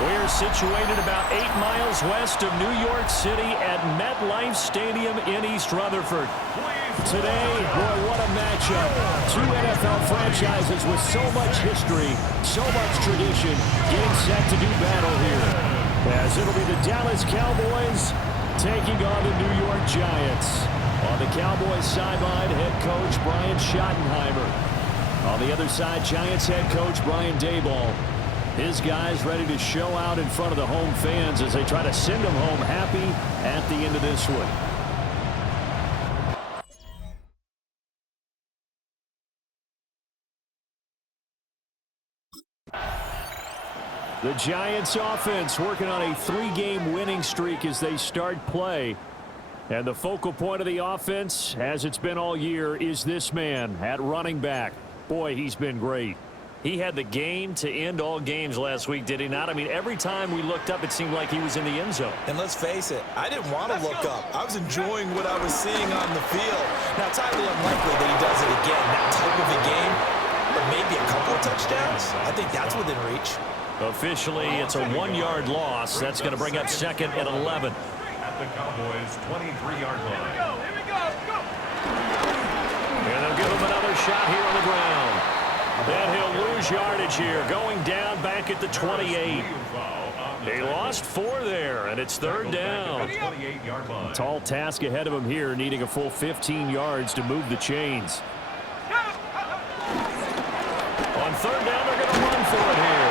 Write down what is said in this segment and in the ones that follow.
We're situated about 8 miles west of New York City at MetLife Stadium in East Rutherford. Today, boy, what a matchup. Two NFL franchises with so much history, so much tradition, getting set to do battle here. As it'll be the Dallas Cowboys taking on the New York Giants. On the Cowboys sideline, head coach Brian Schottenheimer. On the other side, Giants head coach Brian Daboll. His guys ready to show out in front of the home fans as they try to send them home happy at the end of this one. The Giants offense working on a 3-game winning streak as they start play. And the focal point of the offense, as it's been all year, is this man at running back. Boy, he's been great. He had the game to end all games last week, did he not? I mean, every time we looked up, it seemed like he was in the end zone. And let's face it, I didn't want to look up. I was enjoying what I was seeing on the field. Now, it's highly unlikely that he does it again. That type of a game, or maybe a couple of touchdowns, I think that's within reach. Officially, it's a 1-yard loss. That's going to bring up second and 11. At the Cowboys' 23-yard line. Here we go. And they'll give him another shot here on the ground. Then he'll lose yardage here, going down back at the 28. He lost 4 there, and it's third down. Tall task ahead of him here, needing a full 15 yards to move the chains. On third down, they're going to run for it here.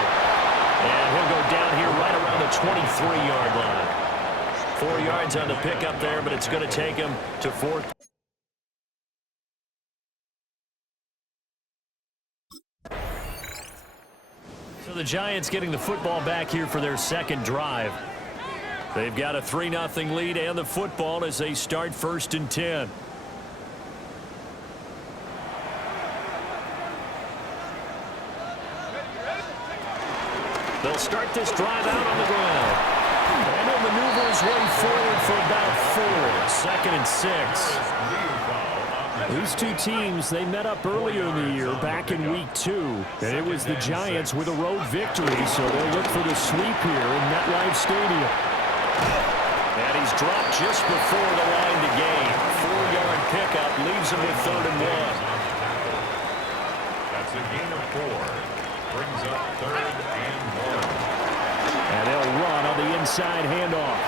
And he'll go down here right around the 23-yard line. 4 yards on the pickup there, but it's going to take him to fourth. So the Giants getting the football back here for their second drive. They've got a 3-0 lead and the football as they start first and 10. They'll start this drive out on the ground. And he'll maneuver his way forward for about 4. Second and 6. These two teams, they met up earlier in the year, back in week 2. And it was the Giants with a road victory, so they'll look for the sweep here in MetLife Stadium. And he's dropped just before the line to gain. 4-yard pickup leaves him with third and 1. That's a gain of 4. Brings up third and 1. And they'll run on the inside handoff.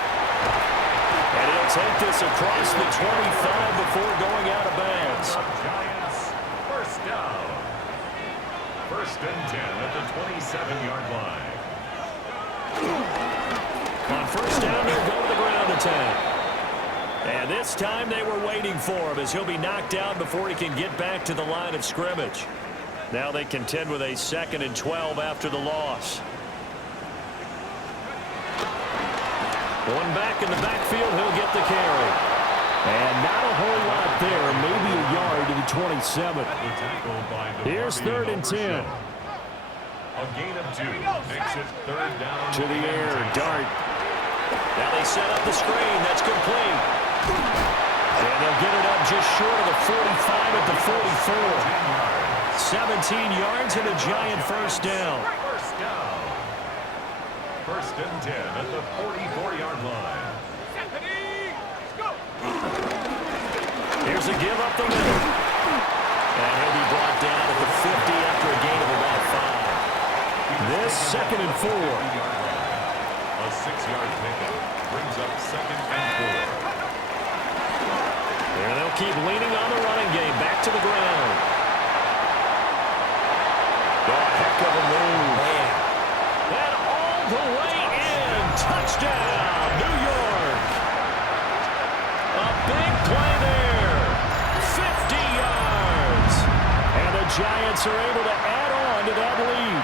And he'll take this across the 25 before going out of bounds. Giants, first down. First and 10 at the 27-yard line. On first down, they'll go to the ground attack. And this time they were waiting for him as he'll be knocked down before he can get back to the line of scrimmage. Now they contend with a 2nd and 12 after the loss. One back in the backfield, he'll get the carry. And not a whole lot there, maybe a yard to the 27. Here's third and 10. A gain of 2 makes it third down. To the air, dart. Now they set up the screen, that's complete. And they'll get it up just short of the 45 at the 44. 17 yards and a Giant first down. First down. First and 10 at the 44-yard line. Here's a give up the middle. And he'll be brought down at the 50 after a gain of about 5. This 2nd and 4. A 6-yard pickup brings up 2nd and 4. And they'll keep leaning on the running game. Back to the ground. Oh, heck of a move. Man. And all the way in. Touchdown, New York. A big play there. 50 yards. And the Giants are able to add on to that lead.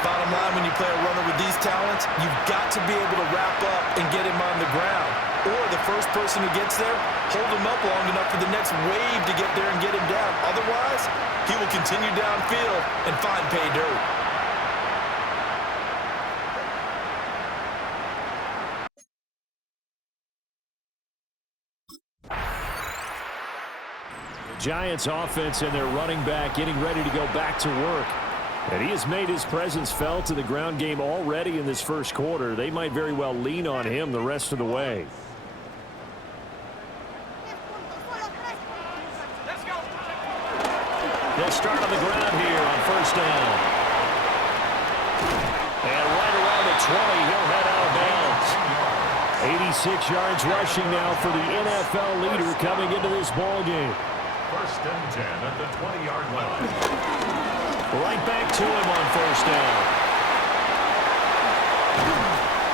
Bottom line, when you play a runner with these talents, you've got to be able to wrap up and get him on the ground. Or the first person who gets there, hold him up long enough for the next wave to get there and get him down. Otherwise, he will continue downfield and find pay dirt. Giants offense and their running back getting ready to go back to work. And he has made his presence felt in the ground game already in this first quarter. They might very well lean on him the rest of the way. They'll start on the ground here on first down. And right around the 20, he'll head out of bounds. 86 yards rushing now for the NFL leader coming into this ball game. First and 10 at the 20-yard line. Right back to him on first down.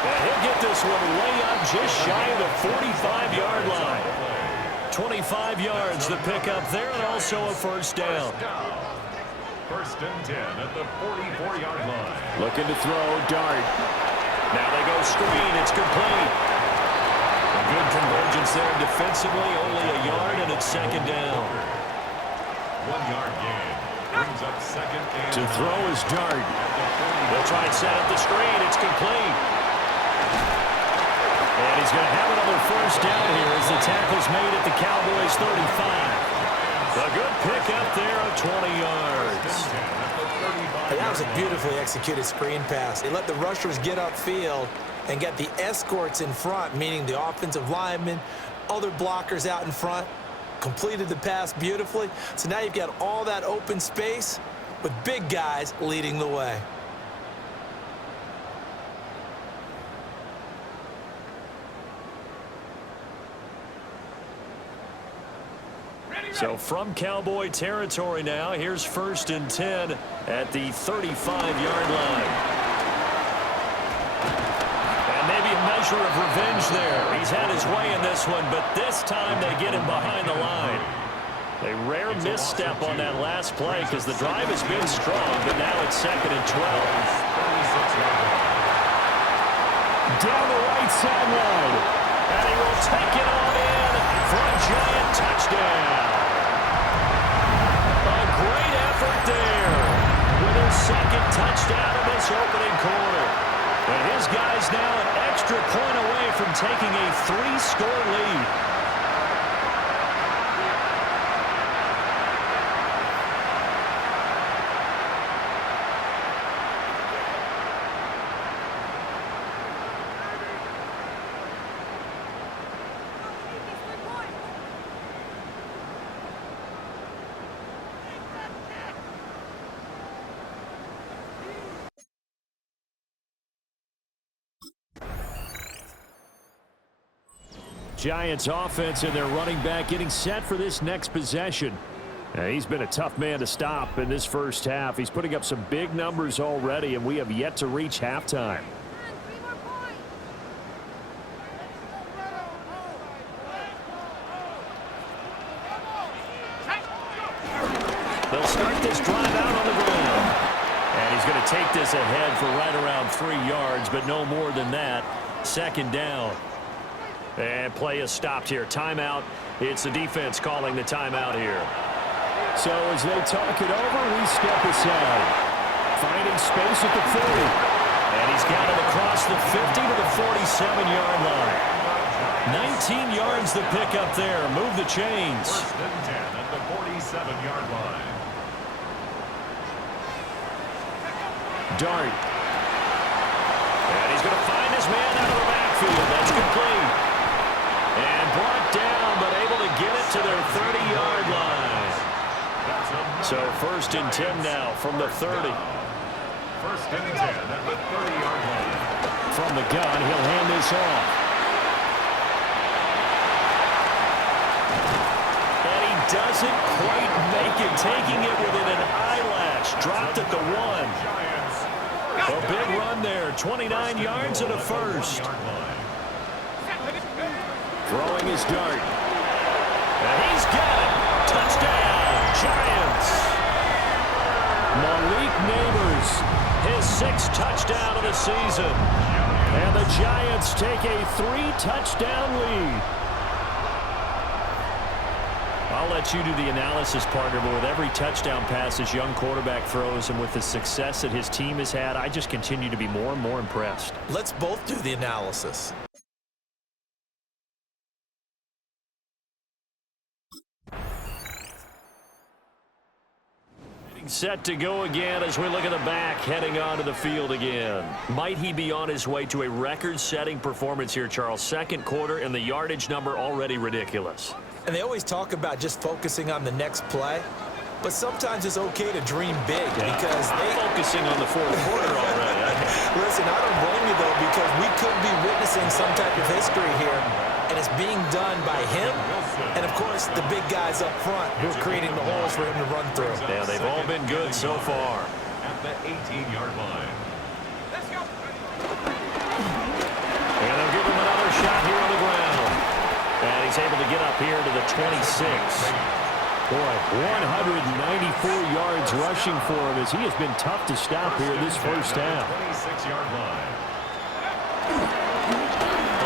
And he'll get this one way up just shy of the 45-yard line. 25 yards the pickup there, and also a first down. First and 10 at the 44-yard line. Looking to throw, Dart. Now they go screen, it's complete. A good convergence there defensively, only a yard, and it's second down. 1 yard gain. Brings up second and to throw is Dart. They'll try and set up the screen, it's complete. And he's going to have another first down here as the tackle's made at the Cowboys 35. A good pickup there of 20 yards. That was a beautifully executed screen pass. They let the rushers get upfield and get the escorts in front, meaning the offensive linemen, other blockers out in front, completed the pass beautifully. So now you've got all that open space with big guys leading the way. So from Cowboy territory now, here's first and 10 at the 35-yard line. And maybe a measure of revenge there. He's had his way in this one, but this time they get him behind the line. A rare misstep on that last play because the drive has been strong, but now it's second and 12. Down the right sideline. And he will take it on in for a Giant touchdown. Great effort there with his second touchdown in this opening quarter. And his guys now an extra point away from taking a 3-score lead. Giants offense and their running back getting set for this next possession. He's been a tough man to stop in this first half. He's putting up some big numbers already, and we have yet to reach halftime. They'll start this drive out on the ground. And he's going to take this ahead for right around 3 yards, but no more than that. Second down. And play is stopped here. Timeout. It's the defense calling the timeout here. So as they talk it over, we step aside. Finding space at the 40. And he's got it across the 50 to the 47-yard line. 19 yards the pickup there. Move the chains. First and 10 at the 47-yard line. Dart. And he's going to find his man out of the backfield. That's complete. And brought down, but able to get it to their 30-yard line. So first and 10 now from the 30. First and 10 at the 30-yard line. From the gun, he'll hand this off. And he doesn't quite make it, taking it within an eyelash. Dropped at the 1. A big run there, 29 yards and a first. Throwing his Dart. And he's got it. Touchdown, Giants. Malik Neighbors, his 6th touchdown of the season. And the Giants take a 3-touchdown lead. I'll let you do the analysis, partner, but with every touchdown pass this young quarterback throws and with the success that his team has had, I just continue to be more and more impressed. Let's both do the analysis. Set to go again as we look at the back heading onto the field again. Might he be on his way to a record-setting performance here, Charles? Second quarter and the yardage number already ridiculous. And they always talk about just focusing on the next play. But sometimes it's okay to dream big because they're focusing on the fourth quarter already. Listen, I don't blame you, though, because we could be witnessing some type of history here, and it's being done by him and, of course, the big guys up front who are creating the holes for him to run through. Yeah, they've all been good so far. At the 18-yard line. Let's go. And they'll give him another shot here on the ground. And he's able to get up here to the 26. Boy, 194 yards rushing for him as he has been tough to stop here this first half. 26-yard line.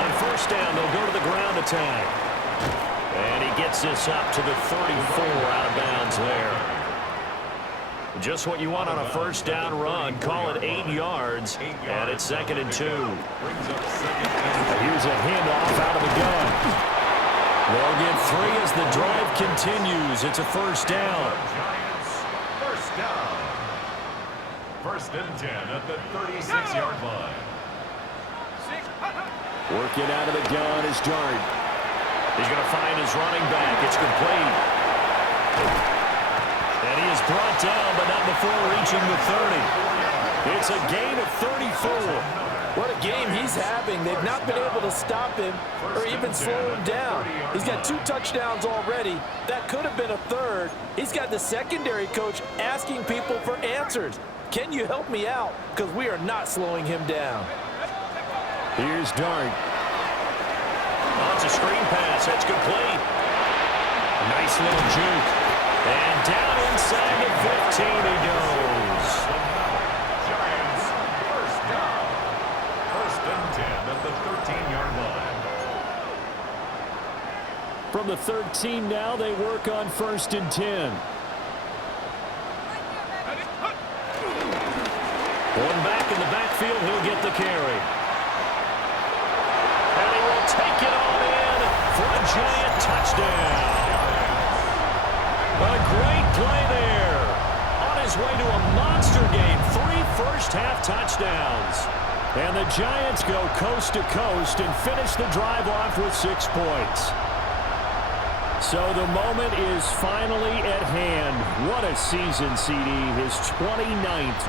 On first down, they'll go to the ground attack. And he gets this up to the 34 out of bounds there. Just what you want on a first down run. Call it 8 yards, and it's 2nd and 2. Here's a handoff out of the gun. They'll get 3 as the drive continues. It's a first down. Giants, first down. 1st and 10 at the 36-yard line. Working out of the gun is Dart. He's going to find his running back. It's complete. And he is brought down, but not before reaching the 30. It's a gain of 34. What a game he's having. They've not been able to stop him or even slow him down. He's got 2 touchdowns already. That could have been a 3rd. He's got the secondary coach asking people for answers. Can you help me out? Because we are not slowing him down. Here's Dart. Oh, it's a screen pass. That's complete. Nice little juke. And down inside the 15 he goes. Giants, first down. 1st and 10 at the 13-yard line. From the 13 now, they work on 1st and 10. One back in the backfield, he'll get the carry. And he will take it on in for a Giant touchdown. A great play there. On his way to a monster game, 3 first-half touchdowns. And the Giants go coast to coast and finish the drive off with 6 points. So the moment is finally at hand. What a season, CD. His 29th.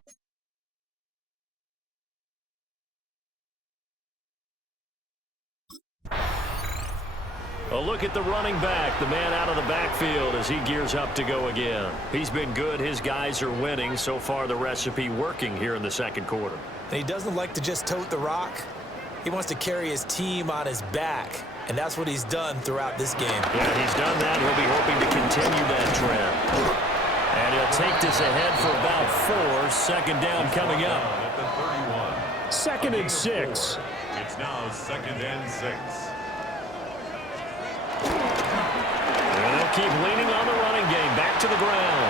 A look at the running back, the man out of the backfield as he gears up to go again. He's been good. His guys are winning. So far, the recipe working here in the second quarter. And he doesn't like to just tote the rock. He wants to carry his team on his back, and that's what he's done throughout this game. Yeah, he's done that. He'll be hoping to continue that trend. And he'll take this ahead for about 4. Second down coming up. At the 31. 2nd and 6. It's now 2nd and 6. And they'll keep leaning on the running game. Back to the ground.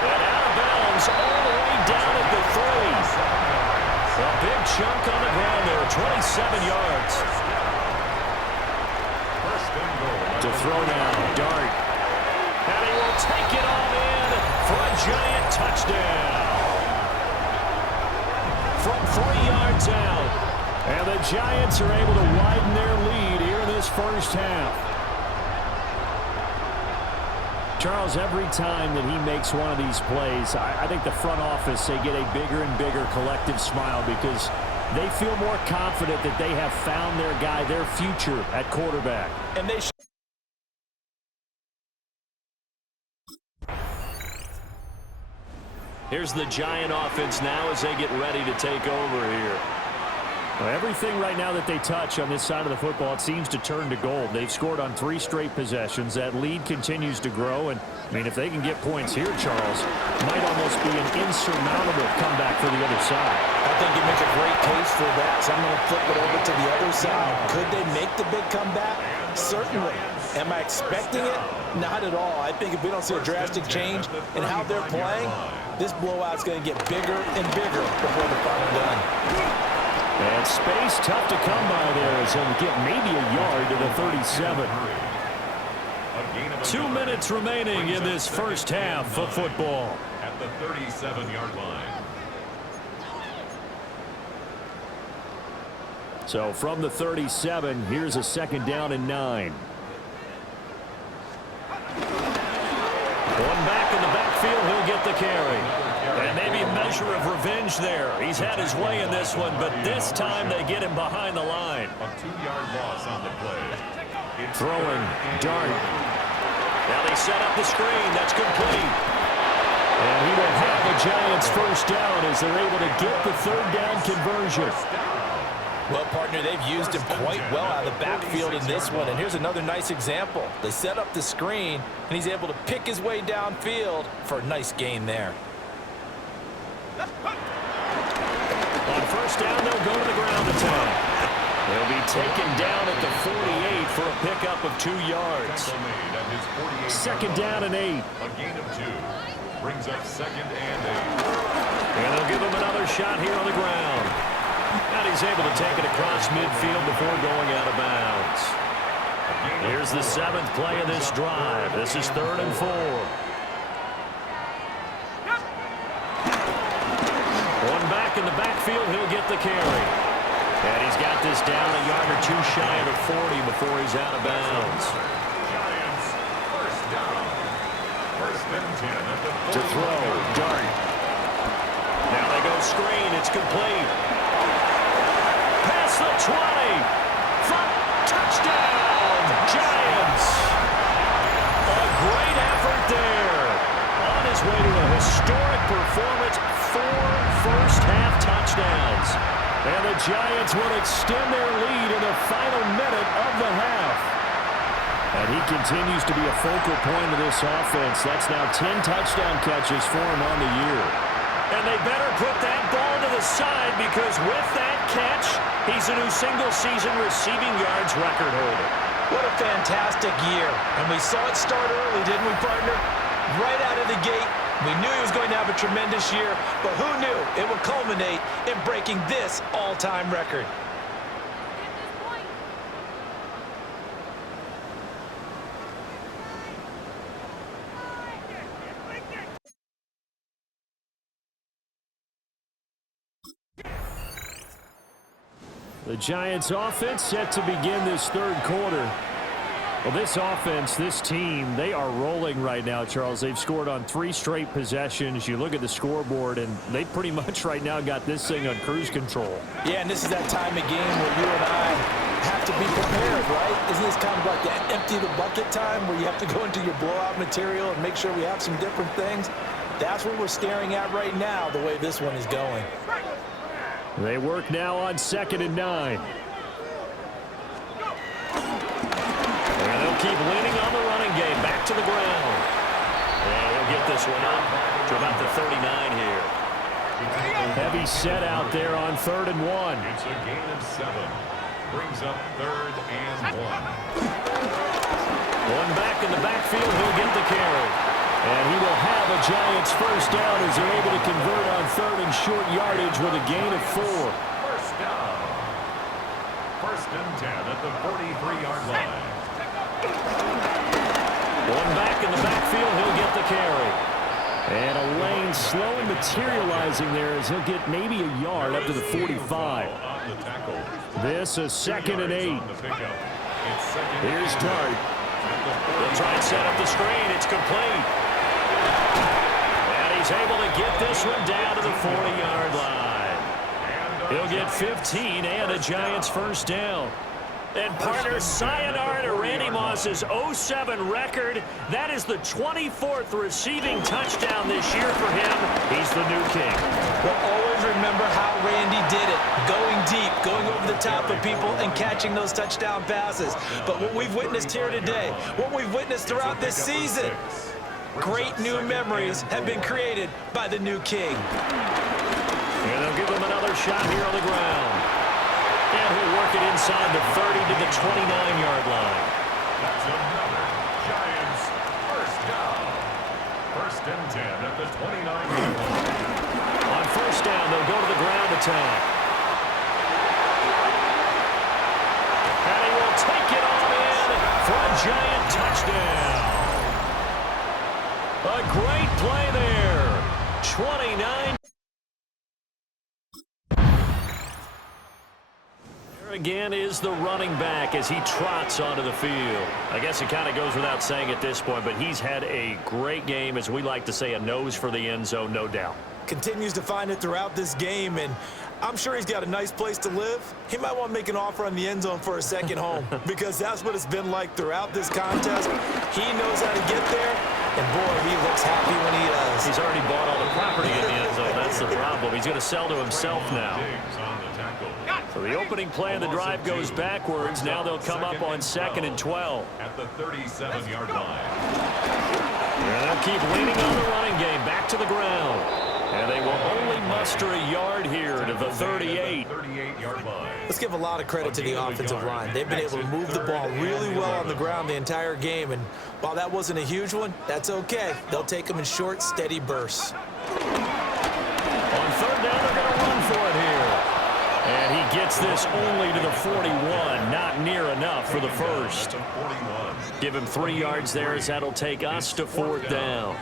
And out of bounds all the way down at the 3. A big chunk on the ground there, 27 yards. First and goal. To throw now, Dart. And he will take it all in for a Giant touchdown. From 3 yards out. And the Giants are able to widen their lead here in this first half. Charles, every time that he makes one of these plays, I think the front office, they get a bigger and bigger collective smile because they feel more confident that they have found their guy, their future at quarterback. And they Here's the Giant offense now as they get ready to take over here. Well, everything right now that they touch on this side of the football, it seems to turn to gold. They've scored on 3 straight possessions. That lead continues to grow. And, I mean, if they can get points here, Charles, might almost be an insurmountable comeback for the other side. I think you make a great case for that, so I'm going to flip it over to the other side. Could they make the big comeback? Certainly. Am I expecting it? Not at all. I think if we don't see a drastic change in how they're playing, this blowout's going to get bigger and bigger before the final done. And space tough to come by there as he'll get maybe a yard to the 37. A gain of 2 minutes remaining in this first half of football. At the 37-yard line. So from the 37, here's a 2nd down and 9. One back in the backfield, he'll get the carry. And maybe a measure of revenge there. He's had his way in this one, but this time they get him behind the line. A 2-yard loss on the play. Throwing, dart. Now they set up the screen. That's complete. And he will have the Giants first down as they're able to get the 3rd down conversion. Well, partner, they've used him quite well out of the backfield in this one. And here's another nice example. They set up the screen, and he's able to pick his way downfield for a nice gain there. On first down, they'll go to the ground attack. They'll be taken down at the 48 for a pickup of 2 yards. 2nd down and 8. A gain of 2. Brings up 2nd and 8. And they'll give him another shot here on the ground. And he's able to take it across midfield before going out of bounds. Here's the 7th play of this drive. This is 3rd and 4. One back in the backfield, he'll get the carry. And he's got this down a yard or 2 shy of the 40 before he's out of bounds. Giants first down. 1st and 10 at the 40. To throw, dart. Now they go screen, it's complete. Past the 20. Front, touchdown, Giants. A great effort there. On his way to a historic performance, 4 first-half touchdowns. And the Giants will extend their lead in the final minute of the half. And he continues to be a focal point of this offense. That's now 10 touchdown catches for him on the year. And they better put that ball to the side because with that catch, he's a new single-season receiving yards record holder. What a fantastic year. And we saw it start early, didn't we, partner? Right out of the gate, we knew he was going to have a tremendous year, but who knew it would culminate in breaking this all-time record? The Giants offense set to begin this 3rd quarter. Well, this offense, this team, they are rolling right now, Charles. They've scored on 3 straight possessions. You look at the scoreboard, and they pretty much right now got this thing on cruise control. Yeah, and this is that time of game where you and I have to be prepared, right? Isn't this kind of like that empty the bucket time where you have to go into your blowout material and make sure we have some different things? That's what we're staring at right now, the way this one is going. They work now on 2nd and 9. And they'll keep leaning on the running game. Back to the ground. And he'll get this one up to about the 39 here. Heavy set out there on 3rd and 1. It's a gain of 7. Brings up 3rd and 1. One back in the backfield, he'll get the carry. And he will have a Giants first down as they're able to convert on 3rd and short yardage with a gain of 4. First down. 1st and 10 at the 43-yard line. One back in the backfield, he'll get the carry. And a lane slowly materializing there as he'll get maybe a yard up to the 45. This is 2nd and 8. Here's Dart. They'll try and set up the screen. It's complete. And he's able to get this one down to the 40-yard line. He'll get 15 and a Giants first down. And partner, sayonara to Randy Moss's 0-7 record. That is the 24th receiving touchdown this year for him. He's the new king. Well, always remember how Randy did it. Going deep, going over the top of people and catching those touchdown passes. But what we've witnessed here today, what we've witnessed throughout this season, great new memories have been created by the new king. And they'll give him another shot here on the ground. And he'll work it inside the 30 to the 29-yard line. That's another Giants first down. 1st and 10 at the 29-yard line. On first down, they'll go to the ground attack. And he will take it all in for a Giant touchdown. A great play there. 29. There again is the running back as he trots onto the field. I guess it kind of goes without saying at this point, but he's had a great game, as we like to say, a nose for the end zone, no doubt. Continues to find it throughout this game, and I'm sure he's got a nice place to live. He might want to make an offer on the end zone for a second home because that's what it's been like throughout this contest. He knows how to get there, and boy, he looks happy when he does. He's already bought all the property in the end zone. That's the problem. He's going to sell to himself now. So the opening play of the drive goes backwards. Now they'll come up on 2nd and 12. At the 37-yard line. And they'll keep leaning on the running game. Back to the ground. And they will only muster a yard here to the 38. 38-yard line. Let's give a lot of credit to the offensive line. They've been able to move the ball really well on the ground the entire game. And while that wasn't a huge one, that's okay. They'll take them in short, steady bursts. On 3rd down, they're going to run for it here. And he gets this only to the 41. Not near enough for the first. Give him 3 yards there as that'll take us to 4th down.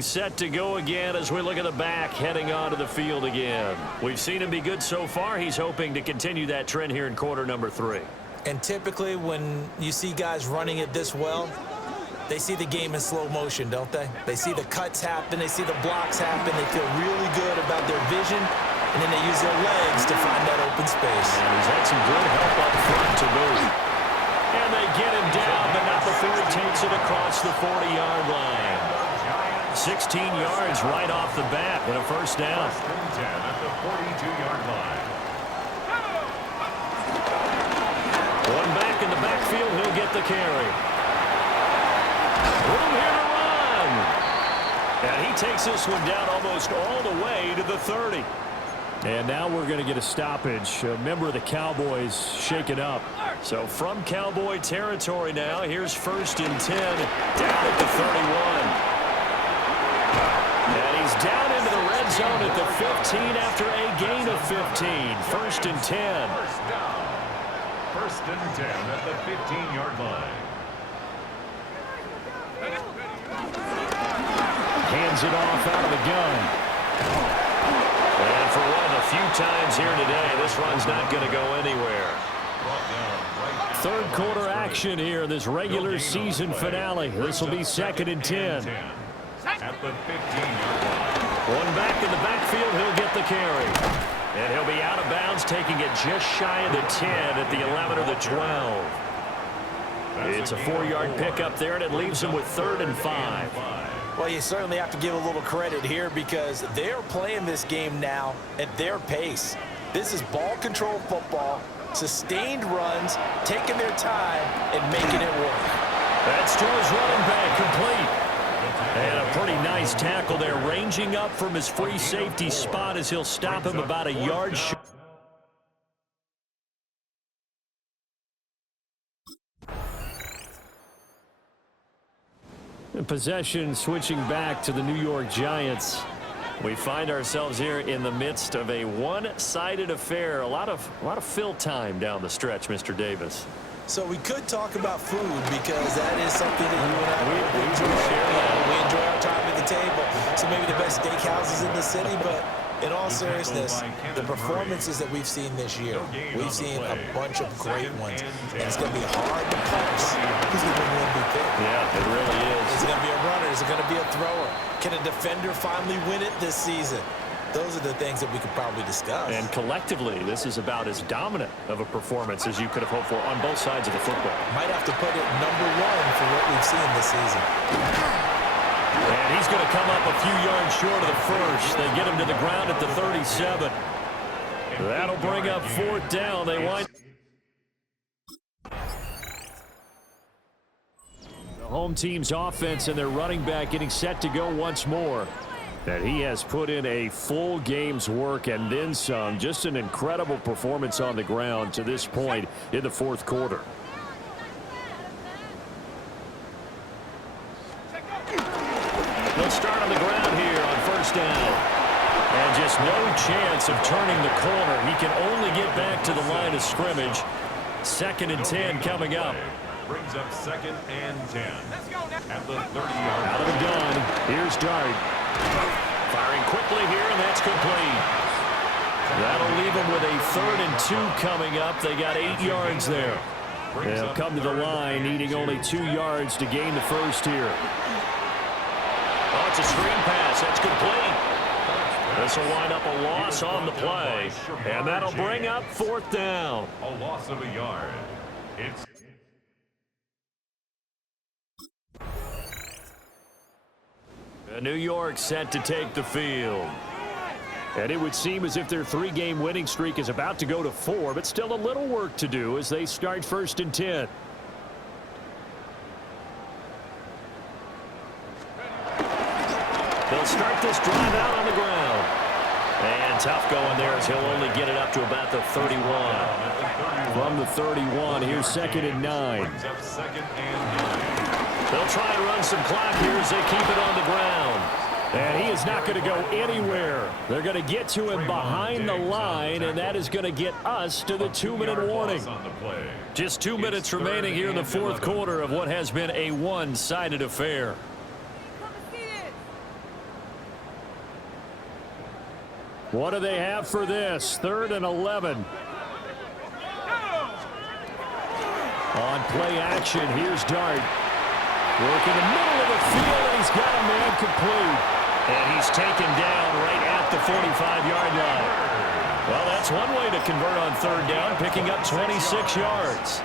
Set to go again as we look at the back heading onto the field again. We've seen him be good so far. He's hoping to continue that trend here in quarter number 3. And typically when you see guys running it this well, they see the game in slow motion, don't they? They see the cuts happen, they see the blocks happen, they feel really good about their vision, and then they use their legs to find that open space. And he's had some good help up front to move. And they get him down, but not before he takes it across the 40-yard line. 16 yards right off the bat and a first down. 1st and 10 at the 42-yard line. One back in the backfield, he'll get the carry. Room here to run. And he takes this one down almost all the way to the 30. And now we're going to get a stoppage. A member of the Cowboys shaken up. So from Cowboy territory now, here's 1st and 10 down at the 31. And he's down into the red zone at the 15 after a gain of 15. 1st and 10. First down. 1st and 10 at the 15-yard line. Hands it off out of the gun. And for one of the few times here today, this run's not going to go anywhere. 3rd quarter action here in this regular season finale. This will be 2nd and 10. At the 15-yard line. One back in the backfield, he'll get the carry. And he'll be out of bounds, taking it just shy of the 10 at the 11 or the 12. It's a 4-yard pickup there, and it leaves him with 3rd and 5. Well, you certainly have to give a little credit here because they're playing this game now at their pace. This is ball control football, sustained runs, taking their time, and making it work. That's to his running back, complete. And a pretty nice tackle there, ranging up from his free safety spot as he'll stop him about a yard short. Possession switching back to the New York Giants. We find ourselves here in the midst of a one-sided affair. A lot of fill time down the stretch, Mr. Davis. So we could talk about food because that is something that you and I we enjoy. We enjoy our time at the table. So maybe the best steakhouses in the city, but in all seriousness, the performances that we've seen this year, we've seen a bunch of great ones, and it's going to be hard to parse who's going to win the MVP. Yeah, it really is. Is it going to be a runner? Is it going to be a thrower? Can a defender finally win it this season? Those are the things that we could probably discuss. And collectively, this is about as dominant of a performance as you could have hoped for on both sides of the football. Might have to put it number 1 for what we've seen this season. And he's going to come up a few yards short of the first. They get him to the ground at the 37. That'll bring up 4th down. They wind. The home team's offense and their running back getting set to go once more. And he has put in a full game's work and then some. Just an incredible performance on the ground to this point in the 4th quarter. They'll start on the ground here on 1st down. And just no chance of turning the corner. He can only get back to the line of scrimmage. 2nd and 10 coming up. Brings up 2nd and 10. At the 30-yard. Out of the gun. Here's Dart. Firing quickly here, and that's complete. That'll leave them with a 3rd and 2 coming up. They got 8 yards there. They'll come to the line, needing only 2 yards to gain the first here. Oh, it's a screen pass. That's complete. This will wind up a loss on the play, and that'll bring up 4th down. A loss of a yard. It's New York set to take the field. And it would seem as if their 3-game winning streak is about to go to 4, but still a little work to do as they start 1st and 10. They'll start this drive out on the ground. And tough going there as he'll only get it up to about the 31. From the 31, here's 2nd and 9. They'll try and run some clock here as they keep it on the ground. And he is not going to go anywhere. They're going to get to him behind the line, and that is going to get us to the 2-minute warning. Just 2 minutes remaining here in the 4th quarter of what has been a one-sided affair. What do they have for this? 3rd and 11. On play action, here's Dart. Work in the middle of the field, and he's got a man complete. And he's taken down right at the 45-yard line. Well, that's one way to convert on 3rd down, picking up 26 yards.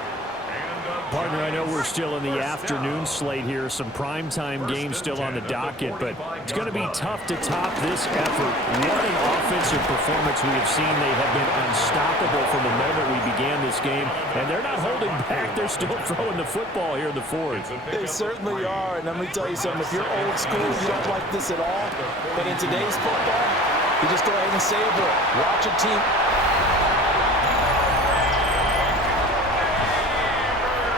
Partner, I know we're still in the afternoon slate here. Some primetime games still on the docket, but it's going to be tough to top this effort. What an offensive performance we have seen. They have been unstoppable from the moment we began this game, and they're not holding back. They're still throwing the football here in the 4th. They certainly are, and let me tell you something. If you're old school, you don't like this at all, but in today's football, you just go ahead and savor it. Watch a team.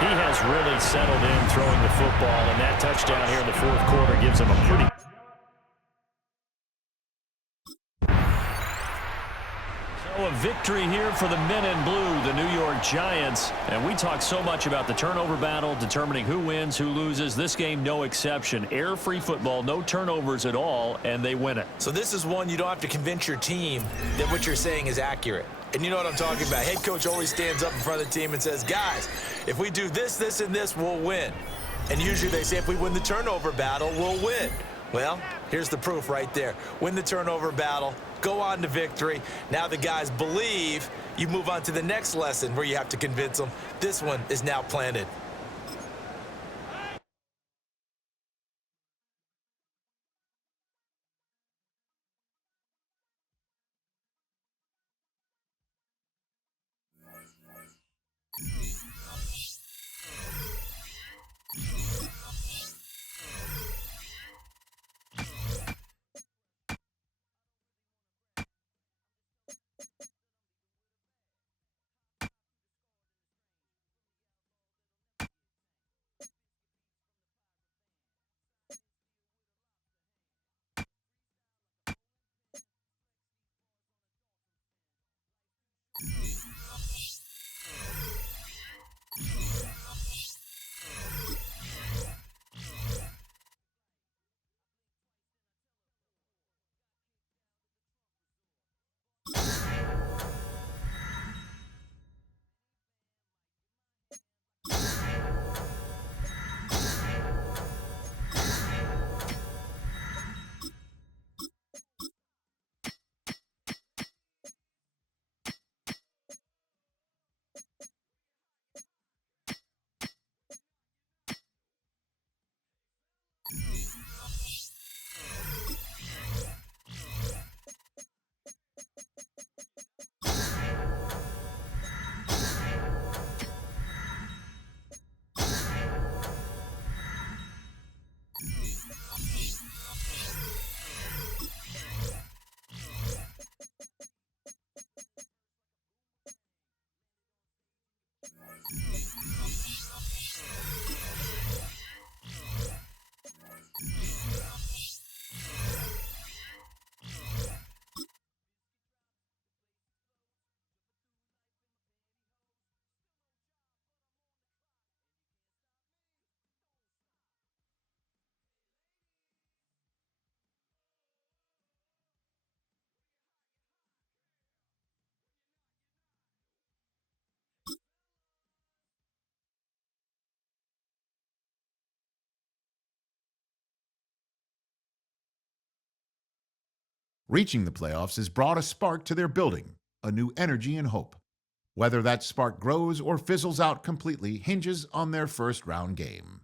He has really settled in throwing the football, and that touchdown here in the 4th quarter gives him a pretty... So a victory here for the men in blue, the New York Giants. And we talk so much about the turnover battle, determining who wins, who loses. This game, no exception. Air-free football, no turnovers at all, and they win it. So this is one you don't have to convince your team that what you're saying is accurate. And you know what I'm talking about. Head coach always stands up in front of the team and says, guys, if we do this, this, and this, we'll win. And usually they say if we win the turnover battle, we'll win. Well, here's the proof right there. Win the turnover battle, go on to victory. Now the guys believe. You move on to the next lesson where you have to convince them. This one is now planted. Reaching the playoffs has brought a spark to their building, a new energy and hope. Whether that spark grows or fizzles out completely hinges on their first-round game.